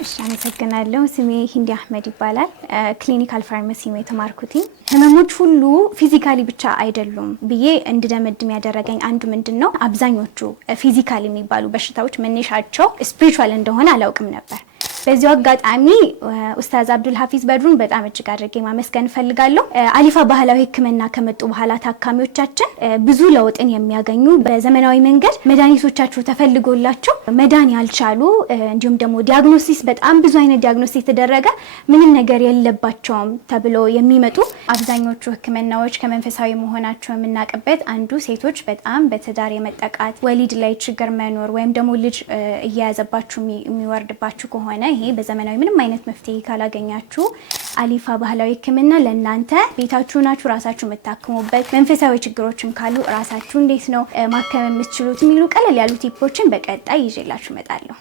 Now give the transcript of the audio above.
እሺ አመሰግናለሁ ስሜ ሂንዲ አህመድ ይባላል ክሊኒካል ፋርማሲ ነው የተማርኩት ህመሞች ሁሉ ፊዚካሊ ብቻ አይደሉም ብዬ እንድደመድም ያደረገኝ አንዱ ምንድነው አብዛኞቹ ፊዚካሊ የሚባሉ በሽታዎች መነሻቸው ስፒሪቹዋል እንደሆነ አላውቅም ነበር በዚሁ አጋጣሚ ኡስታዝ አብዱል ሐፊዝ በድሩን በጣም እጅግ አድርጌ ማመስገን ፈልጋለሁ አሊፋ ባህላዊ ህክምና ከመጡ በኋላ ታካሚዎቻችን ብዙ ለውጥን የሚያገኙ በዘመናዊ መንገድ መድኃኒቶቻቸው ተፈልጎላቸው መዳን ያልቻሉ እንዲሁም ደግሞ ዲያግኖሲስ በጣም ብዙ አይነት ዲያግኖሲስ ተደረገ ምንም ነገር የለባቸውም ተብሎ የሚመጡ አብዛኞቹ ህክምናዎች ከመንፈሳዊ መሆናቸው የምናቀበት አንዱ ሴቶች በጣም በትዳር የመጠቃት ወሊድ ላይ ችግር መኖር ወይም ደግሞ ልጅ እያያዘባችሁ የሚወርድባችሁ ከሆነ ይሄ በዘመናዊ ምንም አይነት መፍትሄ ካላገኛችሁ አሊፋ ባህላዊ ህክምና ለእናንተ ቤታችሁ ናችሁ ራሳችሁ መታከሙበት መንፈሳዊ ችግሮችም ካሉ ራሳችሁ እንዴት ነው ማከም የምትችሉት የሚሉ ቀለል ያሉ ቲፖችን በቀጣይ ይዤላችሁ እመጣለሁ